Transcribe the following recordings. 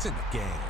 points in the game.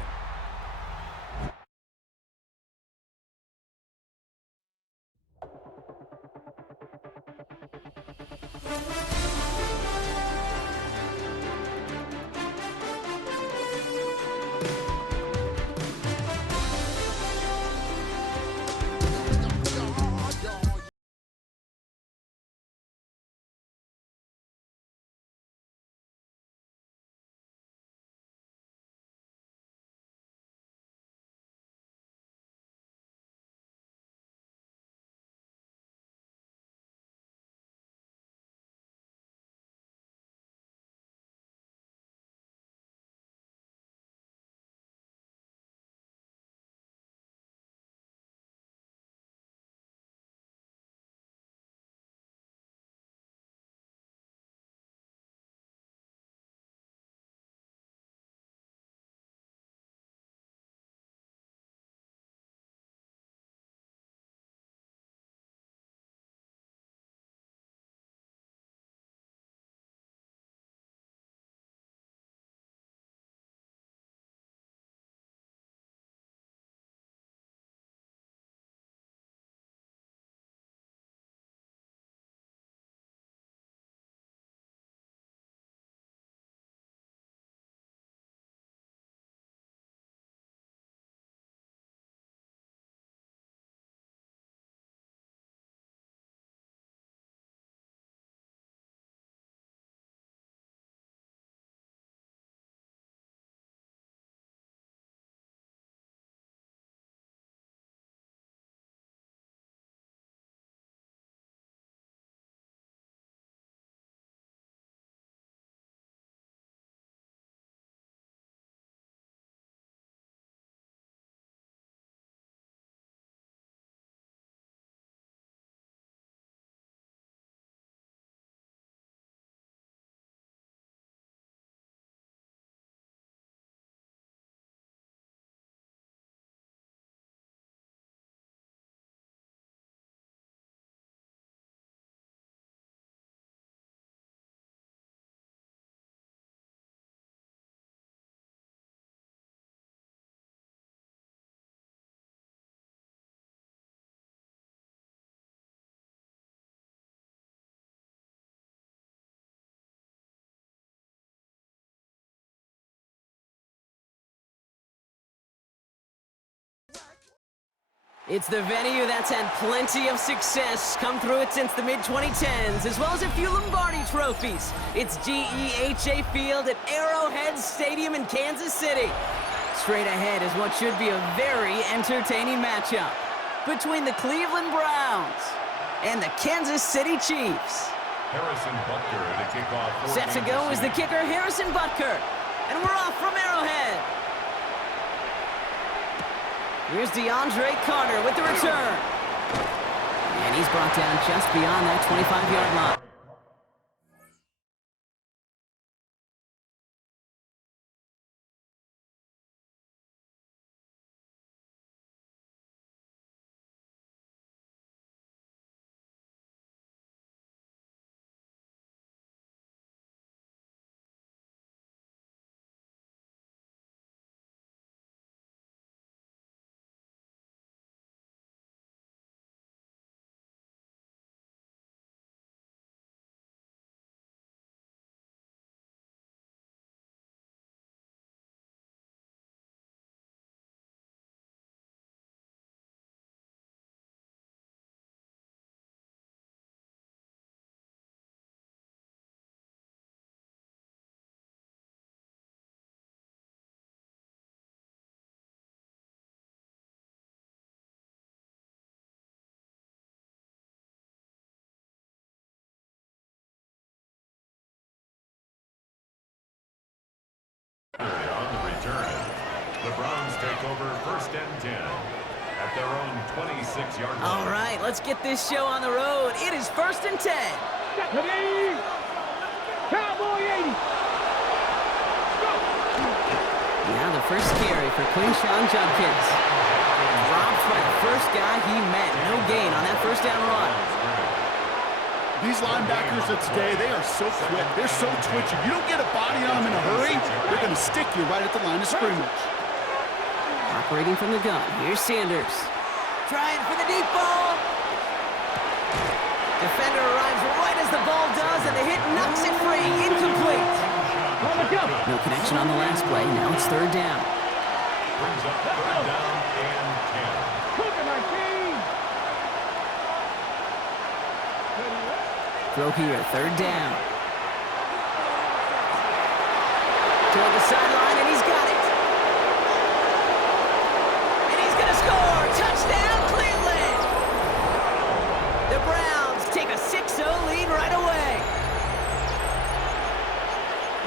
It's the venue that's had plenty of success come through it since the mid-2010s, as well as a few Lombardi trophies. It's GEHA Field at Arrowhead Stadium in Kansas City. Straight ahead is what should be a very entertaining matchup between the Cleveland Browns and the Kansas City Chiefs. Harrison Butker to kick off. Set to go is the kicker, Harrison Butker. And we're off from Arrowhead. Here's DeAndre Carter with the return. And he's brought down just beyond that 25-yard line. On the return, the Browns take over 1st and 10 at their own 26-yard line. All right, let's get this show on the road. It is 1st and 10. Cowboy 80. Now the first carry for Quinshawn Judkins. Dropped by the first guy he met. No gain on that first down run. These linebackers of today, they are so quick. They're so twitchy. You don't get a body on them in a hurry, they're going to stick you right at the line of scrimmage. Operating from the gun, here's Sanders. Trying for the deep ball. Defender arrives right as the ball does, and the hit knocks it free. Incomplete. No connection on the last play. Now it's third down. Brings up third down and 10. Throw here, third down. Toward the sideline, and he's got it. And he's going to score. Touchdown, Cleveland. The Browns take a 6-0 lead right away.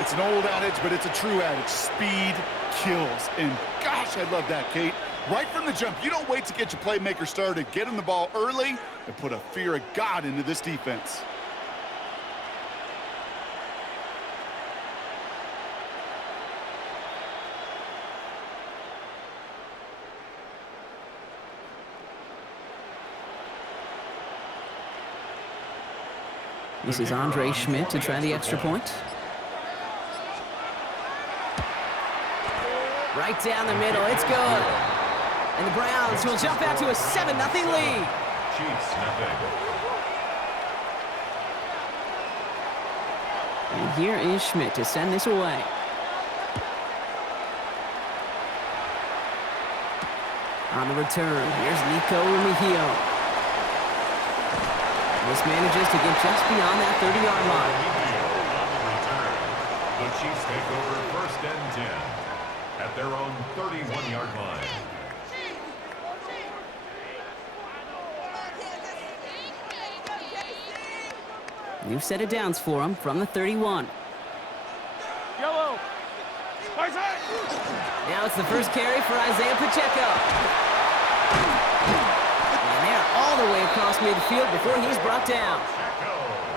It's an old adage, but it's a true adage. Speed kills. And gosh, I love that, Kate. Right from the jump, you don't wait to get your playmaker started. Get him the ball early and put a fear of God into this defense. This is Andre Schmidt to try the extra point. Right down the middle, it's good. And the Browns will jump out to a 7-0 lead. Chiefs nothing. And here is Schmidt to send this away. On the return, here's Nico Mejio. This manages to get just beyond that 30-yard line. The Chiefs take over first and 10 at their own 31-yard line. New set of downs for him from the 31. Yellow. Now it's the first carry for Isaiah Pacheco. And they're all the way across midfield before he's brought down.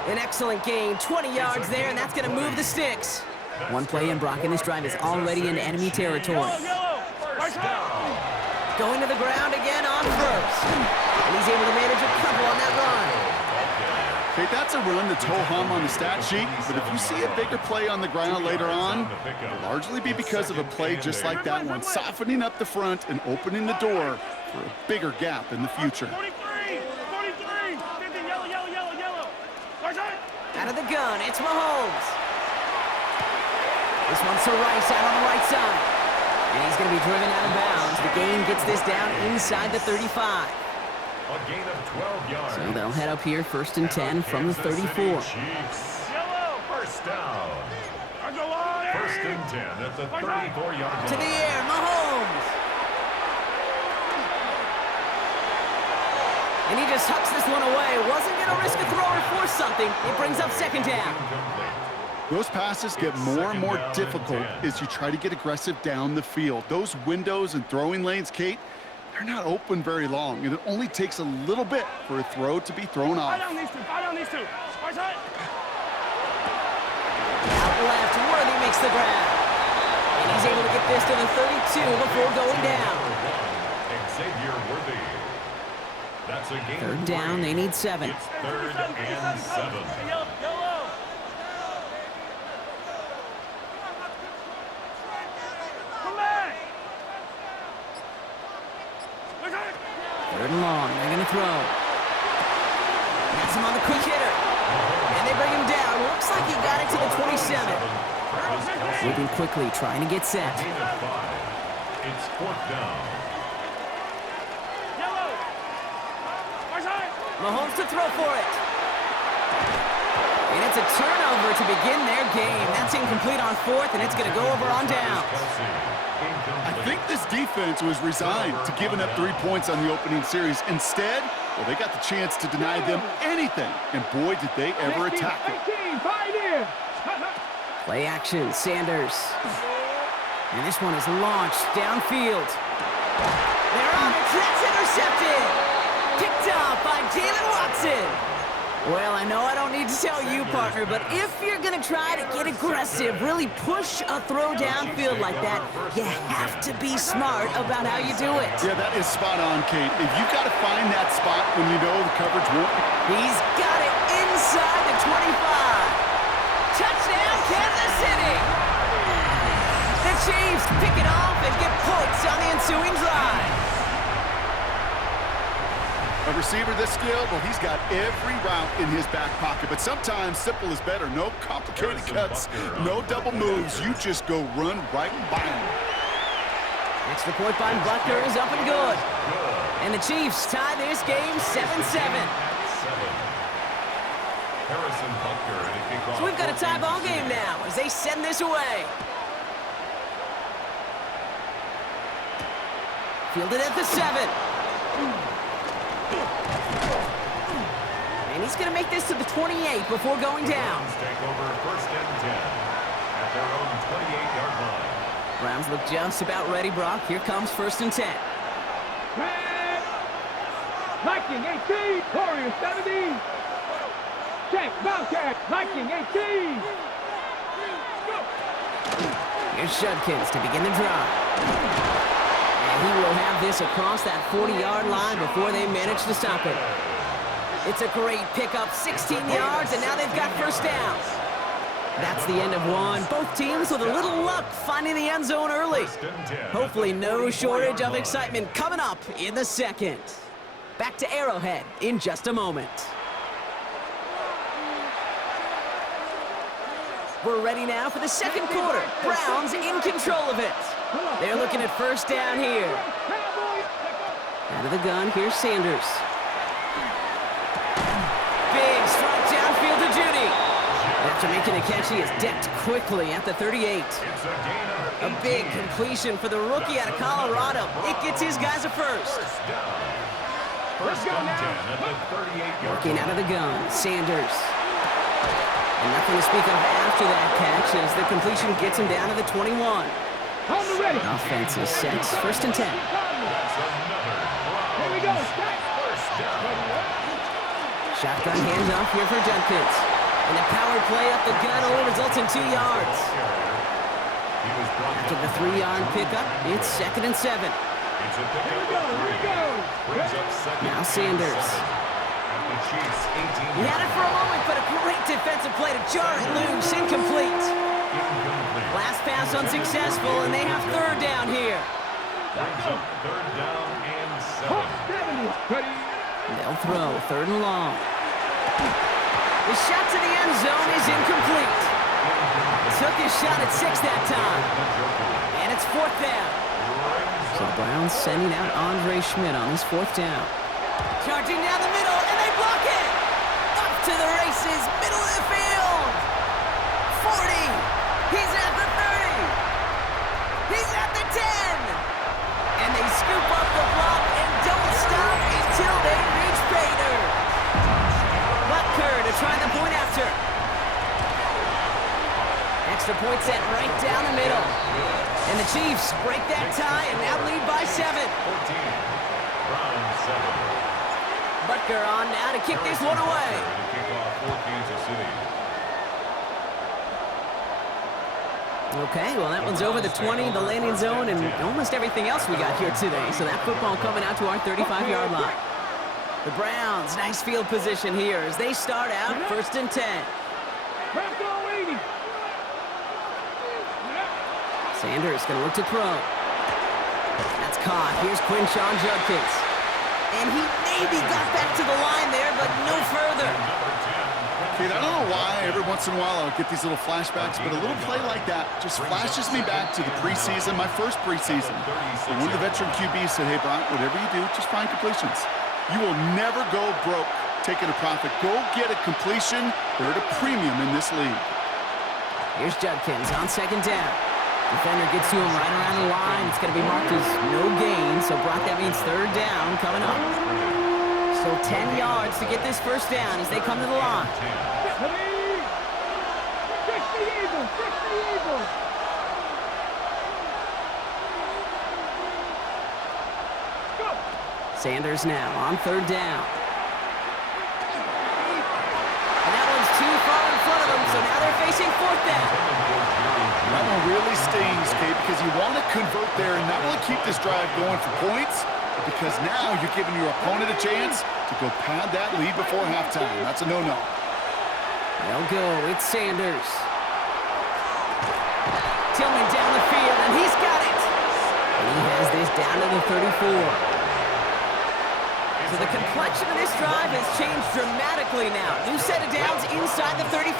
An excellent gain, 20 yards there, and that's going to move the sticks. One play in, Brock, and this drive is already in enemy territory. Going to the ground again on first. And he's able to manage a couple on that run. Okay, that's a run that's ho-hum on the stat sheet, but if you see a bigger play on the ground later on, it'll largely be because of a play just like that one, softening up the front and opening the door for a bigger gap in the future. 43, 50, yellow. Out of the gun, it's Mahomes. This one's to Rice out on the right side. And he's going to be driven out of bounds. The gain gets this down inside the 35. A gain of 12 yards. So they'll head up here first and 10 from the 34. Chiefs. Yellow. First down. First First and 10 at the 34-yard line. To the air, Mahomes. And he just hucks this one away. Wasn't going to risk a throw or force something. It brings up second down. Those passes get more and more difficult as you try to get aggressive down the field. Those windows and throwing lanes, Kate, they're not open very long, and it only takes a little bit for a throw to be thrown off. Fight on these two. Right side. Out left, Worthy makes the grab. And he's able to get this to the 32 before going down. Xavier Worthy. That's a gain. Third down, they need 7. It's third and 7. Yellow. Come back. Third and long, they're going to throw. That's him on the quick hitter. And they bring him down. Looks like he got it to the 27. Moving quickly, trying to get set. Gain of 5. It's fourth down. Yellow. Right side. Mahomes to throw for it. And it's a turnover to begin their game. That's incomplete on fourth, and it's going to go over on down. I think this defense was resigned to giving up 3 points on the opening series. Instead, well, they got the chance to deny them anything, and boy, did they ever attack it. Play action, Sanders. And this one is launched downfield. They're on it, that's intercepted. Picked up by Jayden Watson. Well, I know I don't need to tell you, partner, but if you're going to try to get aggressive, really push a throw downfield like that, you have to be smart about how you do it. Yeah, that is spot on, Kate. If you got to find that spot when you know the coverage won't. He's got it inside the 25. Touchdown, Kansas City! The Chiefs pick it off and get points on the ensuing drive. A receiver this skilled, well, he's got every route in his back pocket, but sometimes simple is better. No complicated cuts, no double moves. You just go run right by him. Extra point by Butker is up and good. And the Chiefs tie this game 7-7. So we've got a tie ball game now as they send this away. Fielded at the 7. And he's going to make this to the 28 before going down. Take over first and 10 at their own 28-yard line. Browns look just about ready, Brock. Here comes first and 10. Viking 18, Warriors 17. Check, Bobcat, Viking 18. Here's Judkins to begin the drive. And he will have this across that 40-yard line before they manage to stop it. It's a great pickup, 16 yards, and now they've got first down. That's the end of one. Both teams with a little luck finding the end zone early. Hopefully no shortage of excitement coming up in the second. Back to Arrowhead in just a moment. We're ready now for the second quarter. Browns in control of it. They're looking at first down here. Out of the gun, here's Sanders. Big strike downfield to Judy. After making a catch, he is decked quickly at the 38. A big completion for the rookie out of Colorado. It gets his guys a first. First and 10 at the 38-yard Working out of the gun, Sanders. And nothing to speak of after that catch as the completion gets him down to the 21. Offense is set. First and 10. Here we go. Shotgun handoff here for Judkins. And a power play up the gut only results in 2 yards. After the 3-yard pickup, it's second and 7. Now Sanders. He had it for a moment, but a great defensive play to jar it loose. Incomplete. Last pass unsuccessful, and they have third down here. Third down and 7. They'll throw third and long. The shot to the end zone is incomplete. Took his shot at 6 that time. And it's fourth down. So the Browns sending out Andre Schmidt on this fourth down. Charging down the middle, and they block it. Up to the races, middle of the field. 40. He's at the 30. He's at the 10. And they scoop up the block and don't stop until they reach Bader. Butker to try the point after. Extra point set right down the middle. And the Chiefs break that tie and now lead by 7. 14. Browns 7. Butker on now to kick this one away. Okay, well, that one's over the 20, the landing zone, and almost everything else we got here today. So that football coming out to our 35-yard line. The Browns, nice field position here as they start out first and 10. Sanders going to look to throw. That's caught. Here's Quinshawn Judkins. And he maybe got back to the line there, but no further. Kid, I don't know why every once in a while I'll get these little flashbacks, but a little play like that just flashes me back to the preseason, my first preseason. And one of the veteran QBs said, hey, Brock, whatever you do, just find completions. You will never go broke taking a profit. Go get a completion. They're at a premium in this league. Here's Judkins on second down. Defender gets to him right around the line. It's going to be marked as no gain, so Brock, that means third down coming up. So 10 yards to get this first down as they come to the line. Sanders now on third down. And that one's too far in front of them, so now they're facing fourth down. That one really stings, Kate, because you want to convert there and not only keep this drive going for points, but because now you're giving your opponent a chance to go pad that lead before halftime. That's a no-no. They'll go. It's Sanders. Tillman down the field, and he's got it. And he has this down to the 34. So the complexion of this drive has changed dramatically now. New set of downs inside the 35.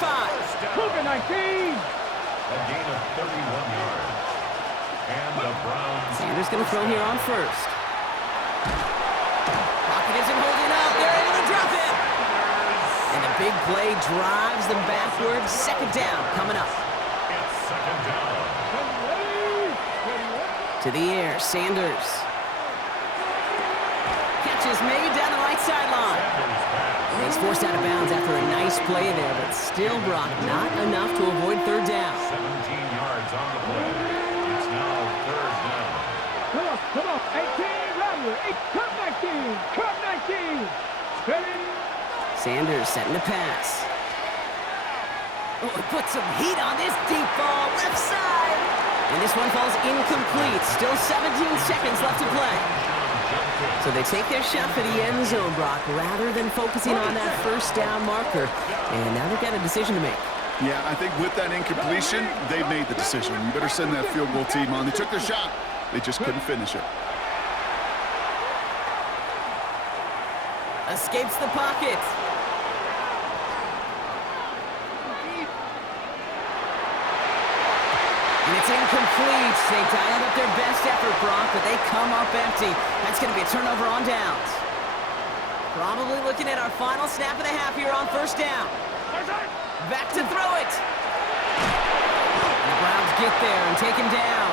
Cougar 19. A gain of 31 yards. And the Browns. Sanders going to throw here on first. Pocket isn't holding up. They're able to drop it. And a big play drives them backwards. Second down coming up. It's second down. To the air, Sanders. Catch is made down the right sideline. And he's forced out of bounds after a nice play there, but still, Brock, not enough to avoid third down. 17 yards on the play. It's now third down. Come on. 18, Rattler. 19. Cut 19. Steady. Sanders setting the pass. Oh, put some heat on this deep ball, left side. And this one falls incomplete. Still 17 seconds left to play. So they take their shot for the end zone, Brock, rather than focusing on that first down marker. And now they've got a decision to make. Yeah, I think with that incompletion, they made the decision. You better send that field goal team on. They took their shot. They just couldn't finish it. Escapes the pocket. And it's incomplete. They dialed up their best effort, Brock, but they come up empty. That's going to be a turnover on downs. Probably looking at our final snap of the half here on first down. Back to throw it. And the Browns get there and take him down.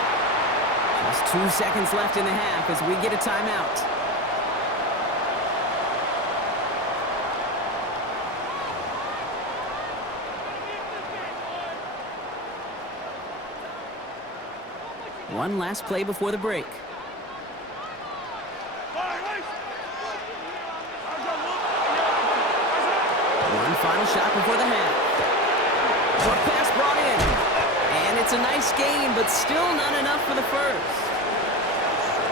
Just 2 seconds left in the half as we get a timeout. One last play before the break. One final shot before the half. Short pass brought in. And it's a nice gain, but still not enough for the first.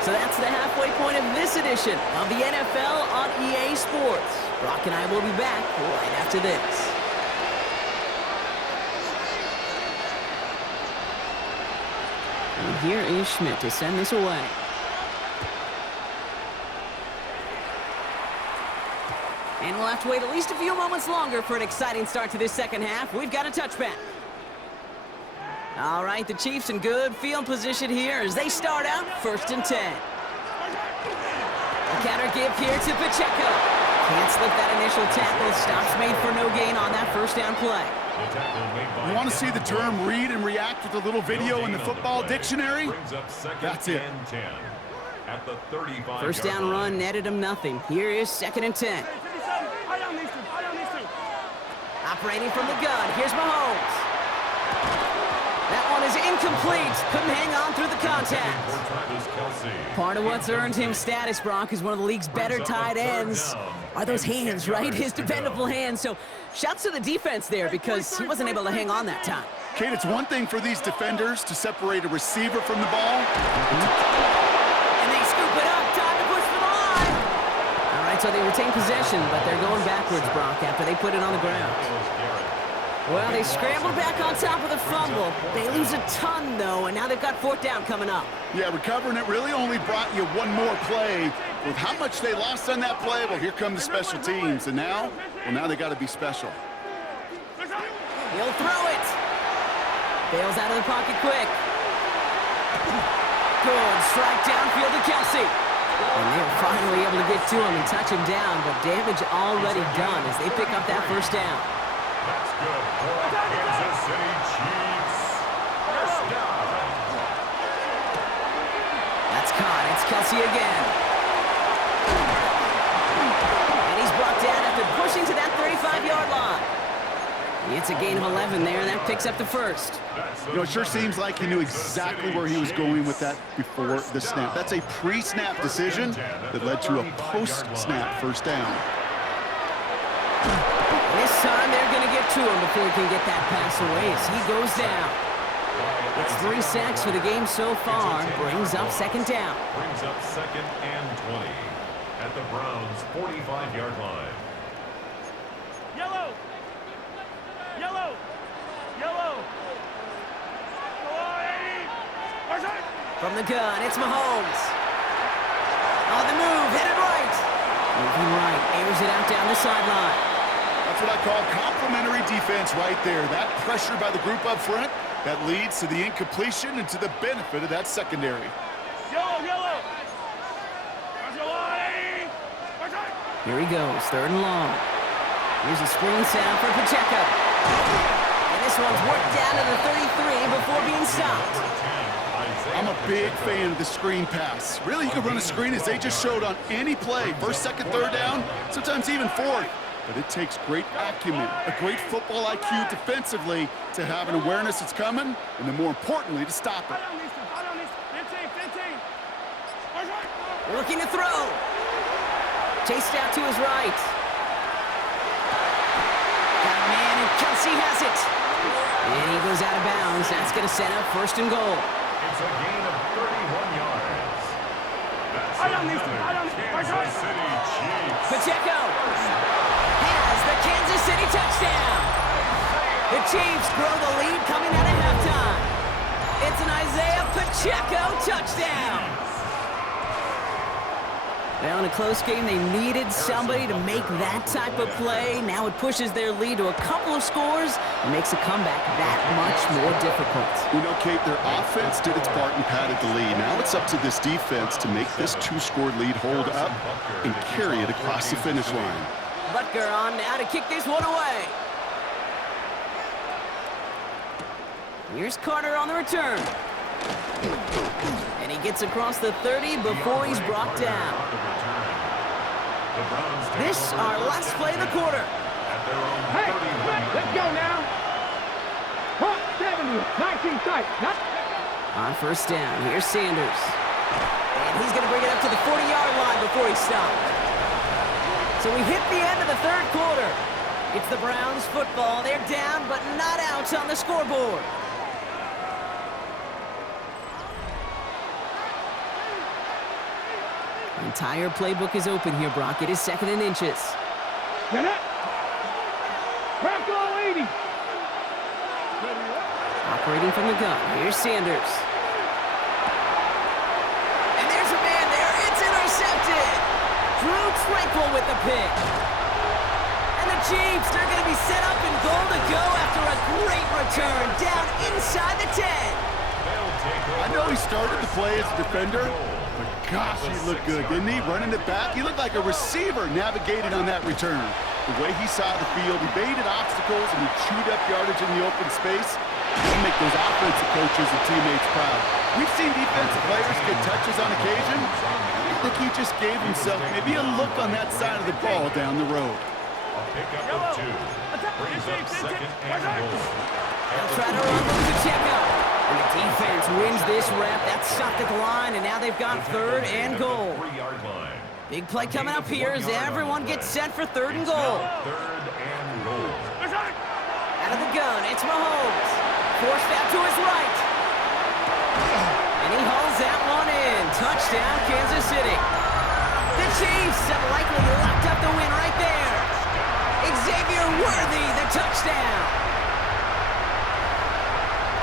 So that's the halfway point of this edition of the NFL on EA Sports. Brock and I will be back right after this. And here is Schmidt to send this away. And we'll have to wait at least a few moments longer for an exciting start to this second half. We've got a touchback. All right, the Chiefs in good field position here as they start out 1st and 10. A counter give here to Pacheco. Can't slip that initial tackle. Stops made for no gain on that first down play. You want to see the term read and react with a little video in the football dictionary? That's it. First down run netted him nothing. Here is 2nd and 10. Operating from the gun. Here's Mahomes. That one is incomplete. Couldn't hang on through the contact. Part of what's earned him status, Brock, is one of the league's better tight ends. Are those hands, right? His dependable hands. So shouts to the defense there because he wasn't able to hang on that time. Kate, it's one thing for these defenders to separate a receiver from the ball. And they scoop it up. Time to push for the line. All right, so they retain possession, but they're going backwards, Brock, after they put it on the ground. Well, they scrambled back on top of the fumble. They lose a ton, though, and now they've got 4th down coming up. Yeah, recovering it really only brought you one more play. With how much they lost on that play, well, here come the special teams. And now, well, now they got to be special. He'll throw it. Bails out of the pocket quick. Good strike downfield to Kelsey. And they're finally able to get to him and touch him down, but damage already done as they pick up that first down. That's good for Kansas City Chiefs. First down. That's caught. It's Kelsey again. And he's brought down after pushing to that 35-yard line. It's a gain of 11 there, and that picks up the first. You know, it sure seems like he knew exactly where he was going with that before the snap. That's a pre-snap decision that led to a post-snap first down. This time they're going to get to him before he can get that pass away as he goes down. It's 3 sacks for the game so far. Brings up 2nd down. Brings up 2nd and 20 at the Browns' 45-yard line. Yellow. From the gun, it's Mahomes. On the move, headed right. Moving right, airs it out down the sideline. That's what I call complimentary defense right there. That pressure by the group up front, that leads to the incompletion and to the benefit of that secondary. Here he goes, 3rd and long. Here's a screen sound for Pacheco. And this one's worked down to the 33 before being stopped. I'm a big fan of the screen pass. Really, you can run a screen as they just showed on any play. 1st, 2nd, 3rd down, sometimes even 4th. But it takes great acumen, a great football IQ defensively to have an awareness it's coming, and then more importantly, to stop it. Looking to throw. Chased out to his right. Got a man, and Kelsey has it. And he goes out of bounds. That's going to set up 1st and goal. It's a gain of 31 yards. That's another Kansas City Chiefs. Pacheco has the Kansas City touchdown. The Chiefs grow the lead coming out of halftime. It's an Isaiah Pacheco touchdown. Well, in a close game, they needed somebody to make that type of play. Now it pushes their lead to a couple of scores and makes a comeback that much more difficult. You know, Kate, their offense did its part and padded the lead. Now it's up to this defense to make this 2-score lead hold up and carry it across the finish line. Butker on now to kick this one away. Here's Carter on the return. And he gets across the 30 before he's brought down. This our last play of the quarter. Hey, let's go now. 70, 19 tight. On 1st down, here's Sanders. And he's going to bring it up to the 40-yard line before he's stopped. So we hit the end of the 3rd quarter. It's the Browns football. They're down, but not out on the scoreboard. Entire playbook is open here, Brock. It is 2nd and inches. Get it. Bronco 80. Operating from the gun. Here's Sanders. And there's a man there. It's intercepted. Drew Tranquil with the pick. And the Chiefs, they're going to be set up in goal to go after a great return down inside the 10. I know he started the play as a defender, but gosh, he looked good, didn't he? Running it back, he looked like a receiver navigating on that return. The way he saw the field, he baited obstacles and he chewed up yardage in the open space. He'll make those offensive coaches and teammates proud. We've seen defensive players get touches on occasion. I think he just gave himself maybe a look on that side of the ball down the road. A pickup of 2. Brings up 2nd and goal. They'll try to run with Pacheco. And the defense wins this rep. That's stopped at the line, and now they've got 3rd and goal. 3-yard line. Big play coming up here as everyone gets set for 3rd and goal. 3rd and goal. Out of the gun, it's Mahomes. Forced out to his right. And he hauls that one in. Touchdown, Kansas City. The Chiefs have likely locked up the win right there. Xavier Worthy, the touchdown.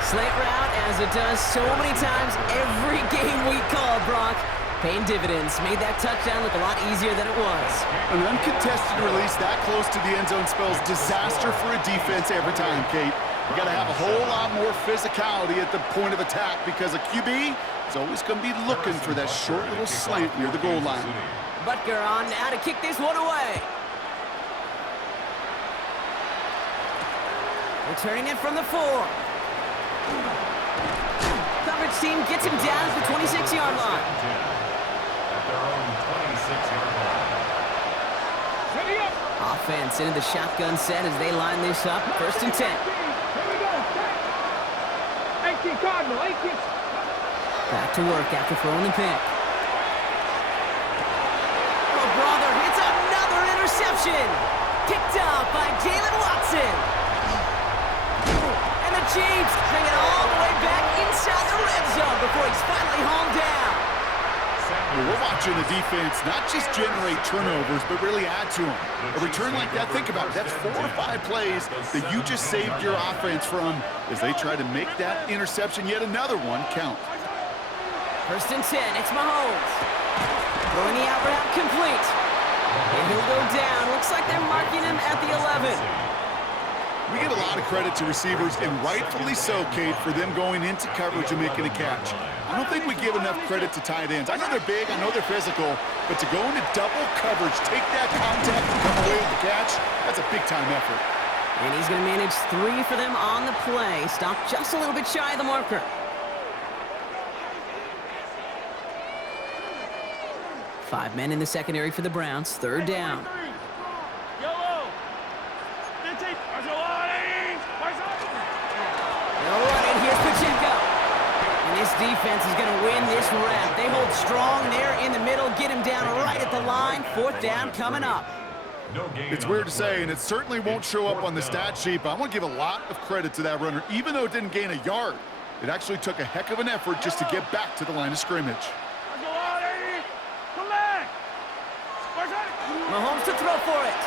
Slant route, as it does so many times every game we call, Brock. Paying dividends. Made that touchdown look a lot easier than it was. An uncontested release that close to the end zone spells disaster for a defense every time, Kate. You got to have a whole lot more physicality at the point of attack because a QB is always going to be looking for that short little slant near the goal line. Butker on now to kick this one away. Returning it from the 4. Coverage team gets him down to the 26-yard line. At their own 26-yard line. Ready up. Offense into the shotgun set as they line this up. 1st and 10. Here we go. 18 Cardinal. 18. Back to work after throwing the pick. Oh, brother, it's another interception. Picked up by Jayden Watson. And the Chiefs bring it all the way back inside the red zone before he's finally hauled down. Well, we're watching the defense not just generate turnovers, but really add to them. A return like that, think about it, that's 4 or 5 plays that you just saved your offense from as they try to make that interception, yet another one, count. 1st and 10, it's Mahomes. Throwing the out route complete. And he'll go down. Looks like they're marking him at the 11. We give a lot of credit to receivers, and rightfully so, Kate, for them going into coverage and making a catch. I don't think we give enough credit to tight ends. I know they're big, I know they're physical, but to go into double coverage, take that contact and come away with the catch, that's a big-time effort. And he's going to manage 3 for them on the play. Stopped just a little bit shy of the marker. Five men in the secondary for the Browns. 3rd down. They'll run it. Here's Pacheco. And this defense is going to win this round. They hold strong there in the middle. Get him down right at the line. 4th down coming up. It's weird to say, and it certainly won't show up on the stat sheet, but I want to give a lot of credit to that runner. Even though it didn't gain a yard, it actually took a heck of an effort just to get back to the line of scrimmage. Mahomes to throw for it.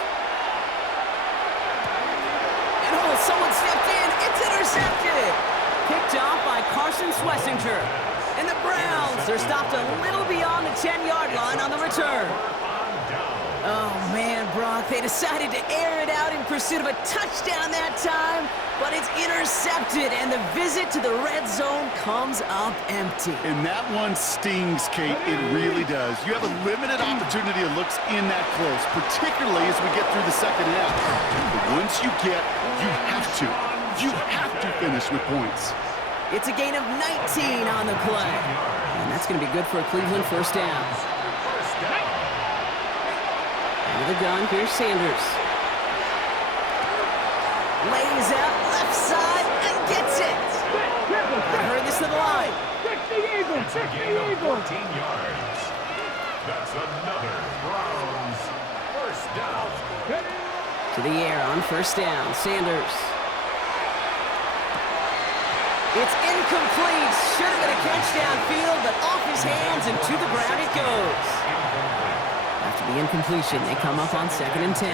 And someone stepped in. It's intercepted. Picked off by Carson Schlesinger. And the Browns are stopped a little beyond the 10-yard line on the return. Oh, man, Brock, they decided to air it out in pursuit of a touchdown that time, but it's intercepted, and the visit to the red zone comes up empty. And that one stings, Kate. It really does. You have a limited opportunity of looks in that close, particularly as we get through the second half. But once you have to finish with points. It's a gain of 19 on the play, and that's going to be good for a Cleveland 1st down. Into the gun, here's Sanders. Lays out left side and gets it. I heard this to the line. 14 yards. That's another Browns 1st down. To the air on 1st down, Sanders. It's incomplete. Should have been a catch downfield, but off his hands and to the ground it goes. After the incompletion, they come up on 2nd and 10.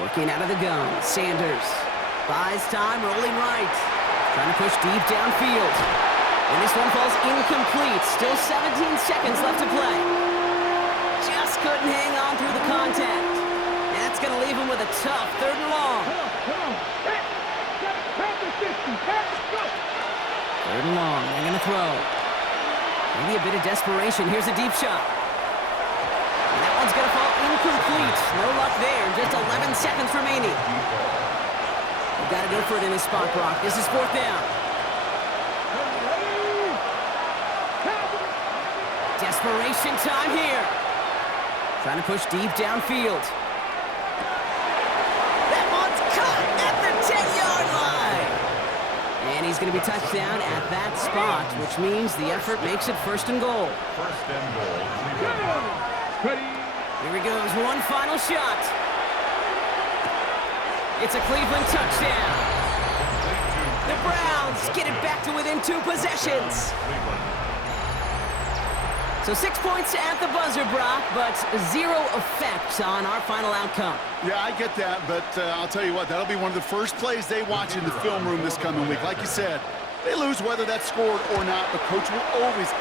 Working out of the gun, Sanders buys time, rolling right. Trying to push deep downfield. And this one falls incomplete. Still 17 seconds left to play. Just couldn't hang on through the contact. That's going to leave him with a tough 3rd and long. 3rd and long, they're going to throw. Maybe a bit of desperation. Here's a deep shot. And that one's going to fall incomplete. No luck there. Just 11 seconds remaining. You've got to go for it in this spot, Brock. This is 4th down. Desperation time here. Trying to push deep downfield. That one's caught at the 10-yard line. And he's going to be touched down at that spot, which means the effort makes it 1st and goal. 1st and goal. Here he goes, one final shot. It's a Cleveland touchdown. The Browns get it back to within 2 possessions. So 6 points at the buzzer, Brock, but 0 effect on our final outcome. Yeah, I get that, but I'll tell you what, that'll be one of the first plays they watch in the film room this coming week. Like you said, they lose whether that's scored or not, but Coach will always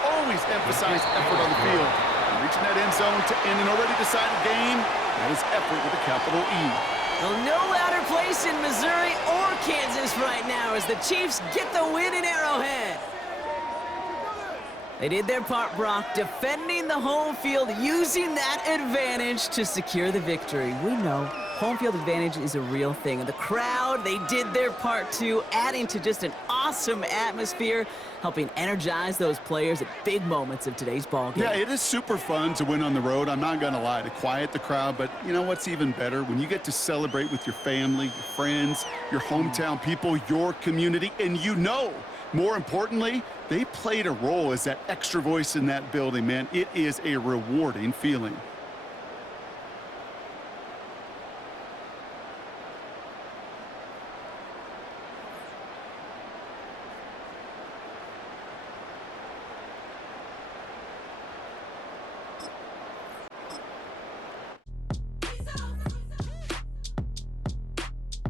emphasize effort on the field. And reaching that end zone to end an already decided game, that is effort with a capital E. Well, no louder place in Missouri or Kansas right now as the Chiefs get the win in Arrowhead. They did their part, Brock, defending the home field, using that advantage to secure the victory. We know home field advantage is a real thing. And the crowd, they did their part too, adding to just an awesome atmosphere, helping energize those players at big moments of today's ball game. Yeah, it is super fun to win on the road. I'm not going to lie, to quiet the crowd. But you know what's even better? When you get to celebrate with your family, your friends, your hometown people, your community, and you know, more importantly, they played a role as that extra voice in that building, man. It is a rewarding feeling.